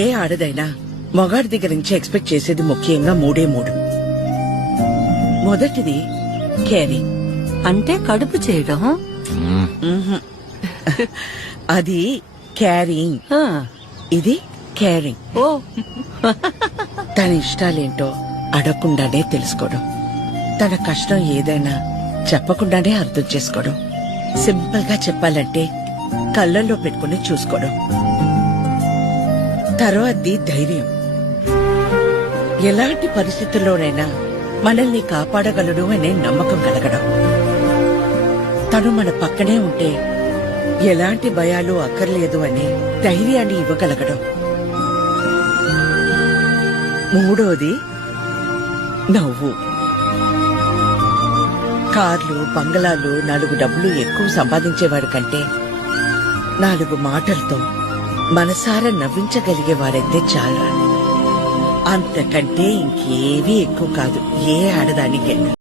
ఏ ఆడదైనా మొగాడి దగ్గర నుంచి ఎక్స్పెక్ట్ చేసేది ముఖ్యంగా మూడే మూడు. మొదటిది కేరింగ్. అంటే కడుపు చేయడం. అది క్యారింగ్. ఇది కేరింగ్. ఓ తన ఇష్టాలేంటో అడగకుండానే తెలుసుకోవడం, తన కష్టం ఏదైనా చెప్పకుండానే అర్థం చేసుకోవడం, సింపుల్ గా చెప్పాలంటే కళ్ళల్లో పెట్టుకుని చూసుకోవడం. తర్వాతది ధైర్యం. ఎలాంటి పరిస్థితుల్లోనైనా మనల్ని కాపాడగలడు అనే నమ్మకం కలగడం. తను మన పక్కనే ఉంటే ఎలాంటి భయాలు అక్కర్లేదు అనే ధైర్యాన్ని ఇవ్వగలగడం. మూడోది నవ్వు. కార్లు, బంగళాలు, 4 డబ్బులు ఎక్కువ సంపాదించేవాడు కంటే 4 మాటలతో మనసారా నవ్వించగలిగేవాడైతే చాలా. అంతకంటే ఇంకేవీ ఎక్కువ కాదు ఏ ఆడదానికైనా.